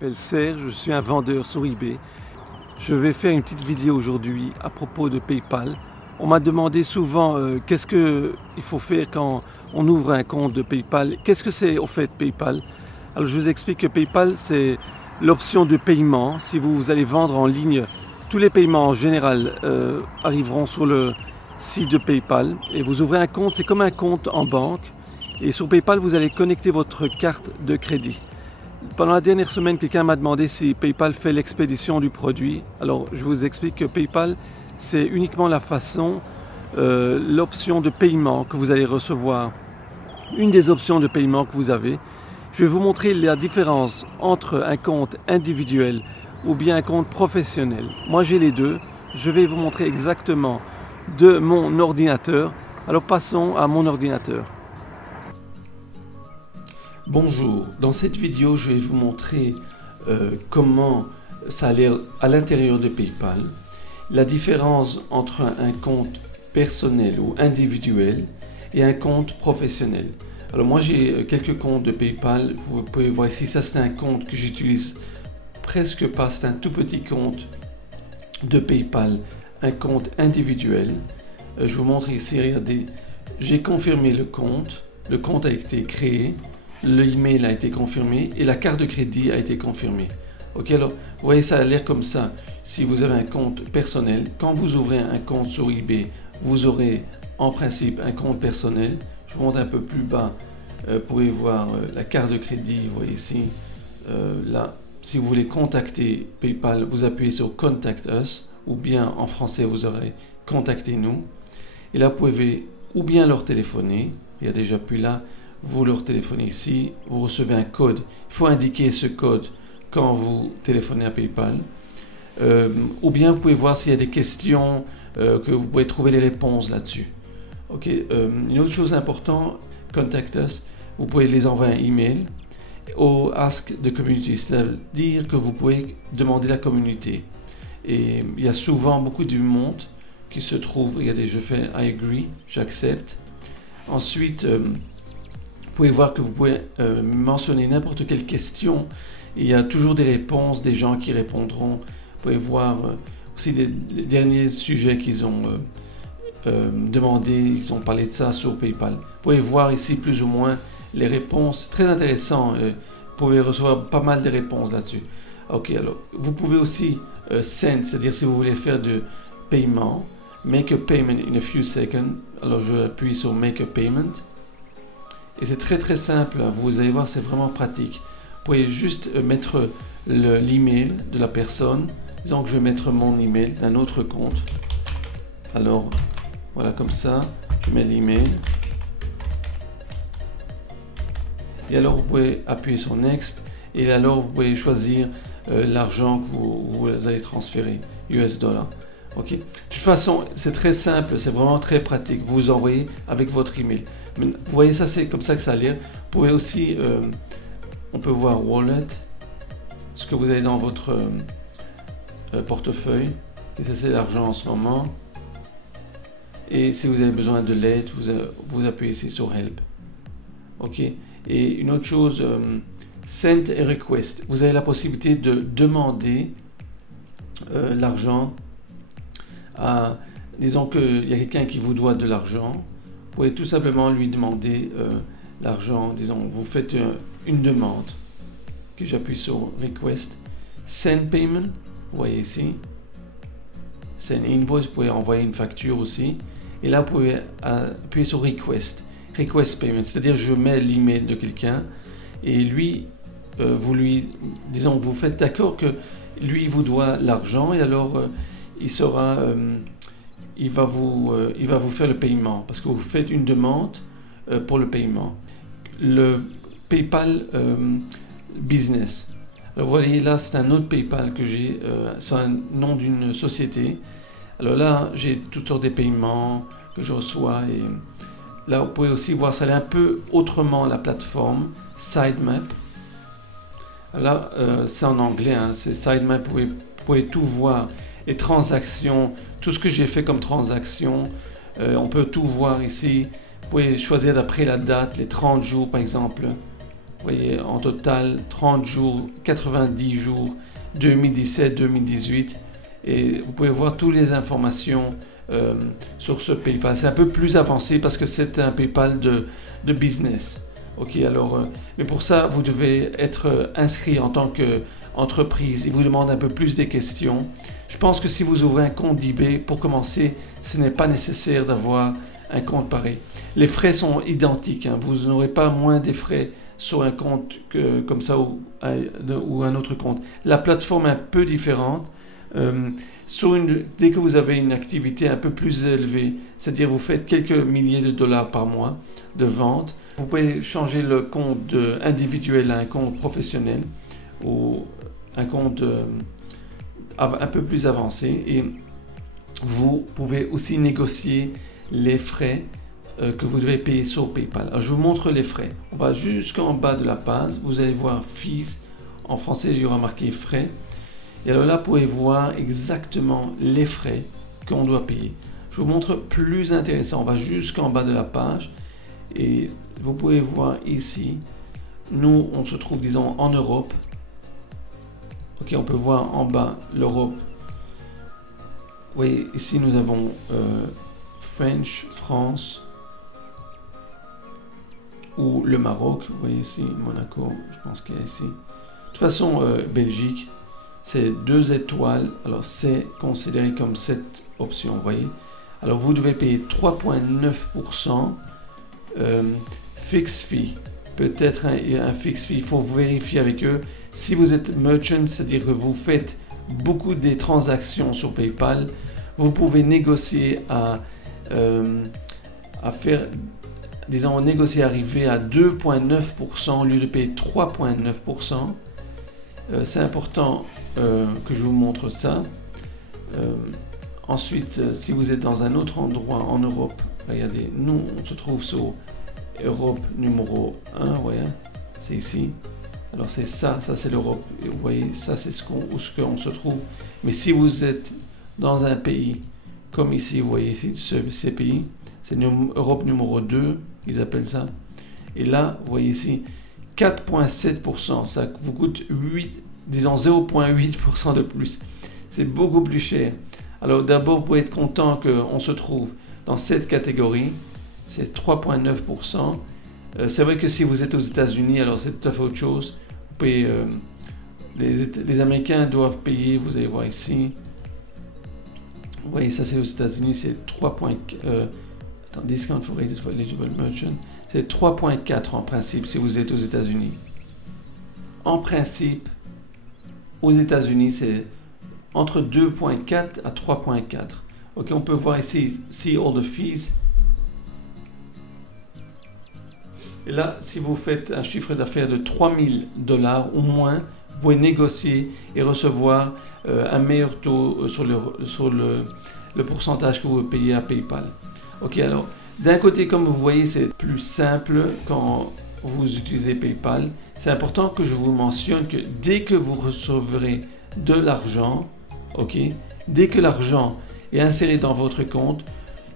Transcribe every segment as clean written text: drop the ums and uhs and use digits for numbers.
m'appelle Serge, je suis un vendeur sur eBay. Je vais faire une petite vidéo aujourd'hui à propos de PayPal. On m'a demandé souvent qu'est-ce qu'il faut faire quand on ouvre un compte de PayPal. Qu'est-ce que c'est au fait PayPal? Alors je vous explique que PayPal c'est l'option de paiement. Si vous allez vendre en ligne, tous les paiements en général arriveront sur le site de PayPal. Et vous ouvrez un compte, c'est comme un compte en banque. Et sur PayPal, vous allez connecter votre carte de crédit. Pendant la dernière semaine, quelqu'un m'a demandé si PayPal fait l'expédition du produit. Alors, je vous explique que PayPal, c'est uniquement la façon, l'option de paiement que vous allez recevoir. Une des options de paiement que vous avez. Je vais vous montrer la différence entre un compte individuel ou bien un compte professionnel. Moi, j'ai les deux. Je vais vous montrer exactement de mon ordinateur. Alors, passons à mon ordinateur. Bonjour, dans cette vidéo je vais vous montrer comment ça a l'air à l'intérieur de PayPal, la différence entre un compte personnel ou individuel et un compte professionnel. Alors moi j'ai quelques comptes de PayPal, vous pouvez voir ici, ça c'est un compte que j'utilise presque pas, c'est un tout petit compte de PayPal, un compte individuel. Je vous montre ici, regardez, j'ai confirmé le compte a été créé. L'email a été confirmé et la carte de crédit a été confirmée. Ok, alors vous voyez, ça a l'air comme ça. Si vous avez un compte personnel, quand vous ouvrez un compte sur eBay, vous aurez en principe un compte personnel. Je vous montre un peu plus bas. Vous pouvez voir la carte de crédit. Vous voyez ici. Là, si vous voulez contacter PayPal, vous appuyez sur Contact Us, ou bien en français vous aurez Contactez-nous. Et là, vous pouvez ou bien leur téléphoner. Il y a déjà plus là. Vous leur téléphonez ici, vous recevez un code. Il faut indiquer ce code quand vous téléphonez à PayPal. Ou bien vous pouvez voir s'il y a des questions, que vous pouvez trouver les réponses là-dessus. Ok. Une autre chose importante, Contact Us, vous pouvez les envoyer un email au Ask the Community, c'est-à-dire que vous pouvez demander la communauté. Et il y a souvent beaucoup de monde qui se trouve, regardez, je fais I agree, j'accepte. Ensuite, vous pouvez voir que vous pouvez mentionner n'importe quelle question. Il y a toujours des réponses, des gens qui répondront. Vous pouvez voir aussi les derniers sujets qu'ils ont demandé, ils ont parlé de ça sur PayPal. Vous pouvez voir ici plus ou moins les réponses. Très intéressant, vous pouvez recevoir pas mal de réponses là-dessus. Ok, alors vous pouvez aussi send, c'est-à-dire si vous voulez faire de paiement, make a payment in a few seconds. Alors je appuie sur make a payment. Et c'est très simple, vous allez voir, c'est vraiment pratique. Vous pouvez juste mettre l'email de la personne. Disons que je vais mettre mon email d'un autre compte. Alors, voilà, comme ça, je mets l'email. Et alors, vous pouvez appuyer sur Next. Et alors, vous pouvez choisir l'argent que vous allez transférer, US dollars. Ok. De toute façon, c'est très simple, c'est vraiment très pratique. Vous envoyez avec votre email. Vous voyez, ça c'est comme ça que ça a l'air. Vous pouvez aussi, on peut voir Wallet, ce que vous avez dans votre portefeuille. Et ça c'est l'argent en ce moment. Et si vous avez besoin de l'aide, vous appuyez ici sur Help. Ok. Et une autre chose, Send a Request. Vous avez la possibilité de demander l'argent à, disons qu'il y a quelqu'un qui vous doit de l'argent. Vous pouvez tout simplement lui demander l'argent. Disons, vous faites une demande. Que j'appuie sur Request. Send Payment, vous voyez ici. Send Invoice, vous pouvez envoyer une facture aussi. Et là, vous pouvez appuyer sur Request. Request Payment, c'est-à-dire je mets l'email de quelqu'un et lui, disons, vous faites d'accord que lui vous doit l'argent et alors il va vous faire le paiement parce que vous faites une demande pour le paiement. Le PayPal Business. Alors vous voyez là, c'est un autre PayPal que j'ai, c'est un nom d'une société. Alors là, j'ai toutes sortes de paiements que je reçois et là, vous pouvez aussi voir, ça est un peu autrement la plateforme Sitemap. Là, c'est en anglais, hein, c'est Sitemap, vous pouvez tout voir. Les transactions, tout ce que j'ai fait comme transaction, on peut tout voir ici. Vous pouvez choisir d'après la date, les 30 jours par exemple. Vous voyez, en total 30 jours, 90 jours, 2017, 2018. Et vous pouvez voir toutes les informations sur ce PayPal. C'est un peu plus avancé parce que c'est un PayPal de business. Ok, alors, mais pour ça, vous devez être inscrit en tant qu'entreprise. Il vous demande un peu plus des questions. Je pense que si vous ouvrez un compte d'eBay, pour commencer, ce n'est pas nécessaire d'avoir un compte pareil. Les frais sont identiques. Hein. Vous n'aurez pas moins des frais sur un compte comme ça ou un autre compte. La plateforme est un peu différente. Dès que vous avez une activité un peu plus élevée, c'est-à-dire vous faites quelques milliers de dollars par mois de vente, vous pouvez changer le compte individuel à un compte professionnel ou un compte un peu plus avancé, et vous pouvez aussi négocier les frais que vous devez payer sur PayPal. Alors, je vous montre les frais. On va jusqu'en bas de la page. Vous allez voir Fees. En français, il y aura marqué frais. Et alors là, vous pouvez voir exactement les frais qu'on doit payer. Je vous montre plus intéressant. On va jusqu'en bas de la page. Et vous pouvez voir ici, nous, on se trouve, disons, en Europe. Ok, on peut voir en bas l'Europe. Vous voyez, ici, nous avons French, France, ou le Maroc. Vous voyez ici, Monaco, je pense qu'il y a ici. De toute façon, Belgique, c'est 2 étoiles. Alors, c'est considéré comme cette option, vous voyez. Alors, vous devez payer 3,9% fixed fee. Peut-être un fixed fee, il faut vérifier avec eux. Si vous êtes merchant, c'est-à-dire que vous faites beaucoup des transactions sur PayPal, vous pouvez négocier à faire, disons, négocier arriver à 2,9% au lieu de payer 3,9%. C'est important que je vous montre ça. Ensuite, si vous êtes dans un autre endroit en Europe, regardez, nous on se trouve sur Europe numéro 1, vous voyez, c'est ici. Alors c'est ça c'est l'Europe, et vous voyez, ça c'est où on se trouve. Mais si vous êtes dans un pays comme ici, vous voyez ici, ces pays, c'est Europe numéro 2, ils appellent ça. Et là, vous voyez ici, 4,7%, ça vous coûte 0,8% de plus. C'est beaucoup plus cher. Alors d'abord, vous pouvez être content qu'on se trouve dans cette catégorie, c'est 3,9%. C'est vrai que si vous êtes aux États-Unis, alors c'est tout à fait autre chose. Vous payez, les Américains doivent payer, vous allez voir ici. Vous voyez, ça c'est aux États-Unis, c'est 3. Discount for rated for eligible merchant. C'est 3,4 en principe si vous êtes aux États-Unis. En principe, aux États-Unis, c'est entre 2,4 à 3,4. Ok, on peut voir ici, see all the fees. Et là, si vous faites un chiffre d'affaires de $3,000 ou moins, vous pouvez négocier et recevoir un meilleur taux sur le pourcentage que vous payez à PayPal. Ok, alors d'un côté, comme vous voyez, c'est plus simple quand vous utilisez PayPal. C'est important que je vous mentionne que dès que vous recevrez de l'argent, ok, dès que l'argent est inséré dans votre compte,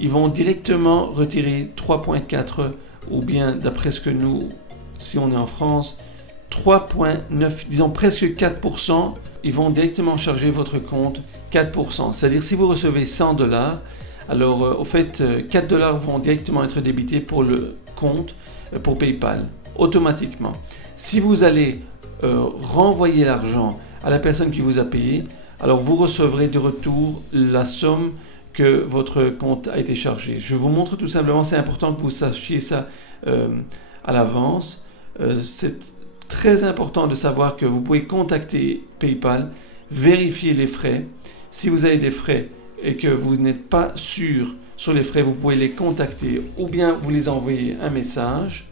ils vont directement retirer 3,4 ou bien d'après ce que nous, si on est en France, 3,9, disons presque 4%, ils vont directement charger votre compte 4%. C'est-à-dire si vous recevez $100, alors au fait $4 vont directement être débités pour le compte pour PayPal, automatiquement. Si vous allez renvoyer l'argent à la personne qui vous a payé, alors vous recevrez de retour la somme que votre compte a été chargé. Je vous montre tout simplement, c'est important que vous sachiez ça à l'avance. C'est très important de savoir que vous pouvez contacter PayPal, vérifier les frais. Si vous avez des frais et que vous n'êtes pas sûr sur les frais, vous pouvez les contacter ou bien vous les envoyer un message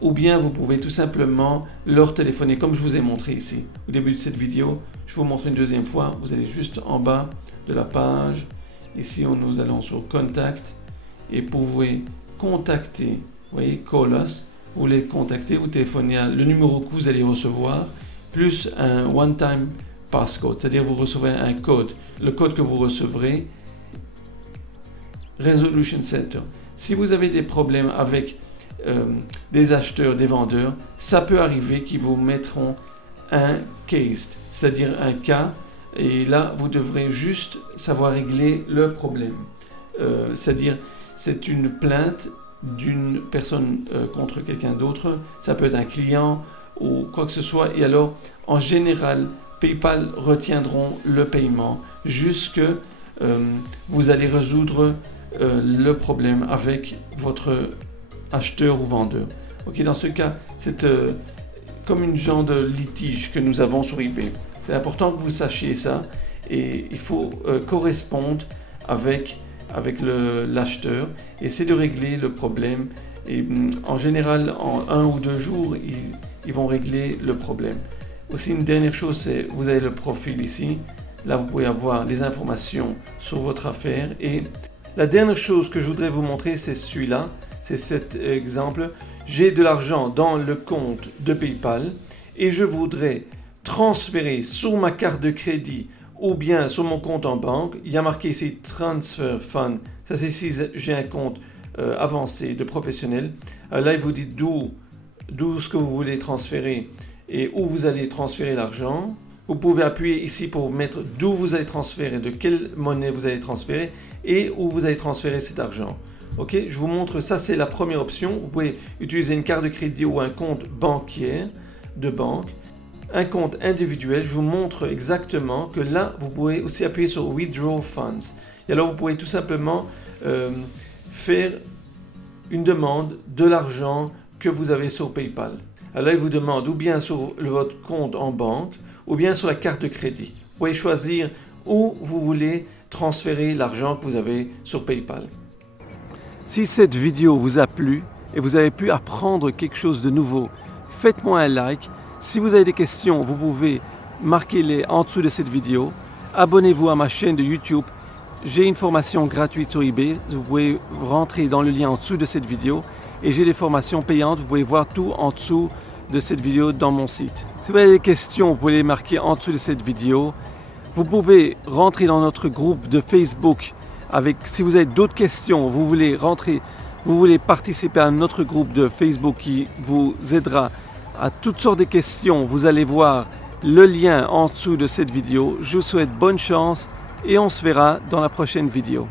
ou bien vous pouvez tout simplement leur téléphoner comme je vous ai montré ici au début de cette vidéo. Je vous montre une deuxième fois. Vous allez juste en bas de la page. Ici, nous allons sur Contact et vous pouvez contacter, vous voyez, Call Us. Vous les contactez, vous téléphonez à le numéro que vous allez recevoir, plus un one-time passcode, c'est-à-dire vous recevez un code. Le code que vous recevrez, Resolution Center. Si vous avez des problèmes avec des acheteurs, des vendeurs, ça peut arriver qu'ils vous mettront un case, c'est-à-dire un cas, et là vous devrez juste savoir régler le problème. C'est-à-dire c'est une plainte d'une personne contre quelqu'un d'autre, ça peut être un client ou quoi que ce soit, et alors en général PayPal retiendront le paiement jusque vous allez résoudre le problème avec votre acheteur ou vendeur. Ok, dans ce cas, c'est comme une genre de litige que nous avons sur eBay. C'est important que vous sachiez ça et il faut correspondre avec l'acheteur, essayer de régler le problème et en général en 1 ou 2 jours ils vont régler le problème. Aussi une dernière chose, c'est vous avez le profil ici, là vous pouvez avoir les informations sur votre affaire et la dernière chose que je voudrais vous montrer c'est celui-là, c'est cet exemple. J'ai de l'argent dans le compte de PayPal et je voudrais transférer sur ma carte de crédit ou bien sur mon compte en banque. Il y a marqué ici Transfer Fund. Ça c'est si j'ai un compte avancé de professionnel. Là il vous dit d'où ce que vous voulez transférer et où vous allez transférer l'argent. Vous pouvez appuyer ici pour mettre d'où vous allez transférer, de quelle monnaie vous allez transférer et où vous allez transférer cet argent. Ok, je vous montre, ça c'est la première option. Vous pouvez utiliser une carte de crédit ou un compte bancaire de banque. Un compte individuel, je vous montre exactement que là, vous pouvez aussi appuyer sur Withdraw Funds. Et alors, vous pouvez tout simplement faire une demande de l'argent que vous avez sur PayPal. Alors là, il vous demande ou bien sur votre compte en banque ou bien sur la carte de crédit. Vous pouvez choisir où vous voulez transférer l'argent que vous avez sur PayPal. Si cette vidéo vous a plu et vous avez pu apprendre quelque chose de nouveau, faites-moi un like. Si vous avez des questions, vous pouvez marquer-les en dessous de cette vidéo. Abonnez-vous à ma chaîne de YouTube. J'ai une formation gratuite sur eBay. Vous pouvez rentrer dans le lien en dessous de cette vidéo. Et j'ai des formations payantes. Vous pouvez voir tout en dessous de cette vidéo dans mon site. Si vous avez des questions, vous pouvez les marquer en dessous de cette vidéo. Vous pouvez rentrer dans notre groupe de Facebook. Si vous avez d'autres questions, vous voulez participer à notre groupe de Facebook qui vous aidera à toutes sortes de questions, vous allez voir le lien en dessous de cette vidéo. Je vous souhaite bonne chance et on se verra dans la prochaine vidéo.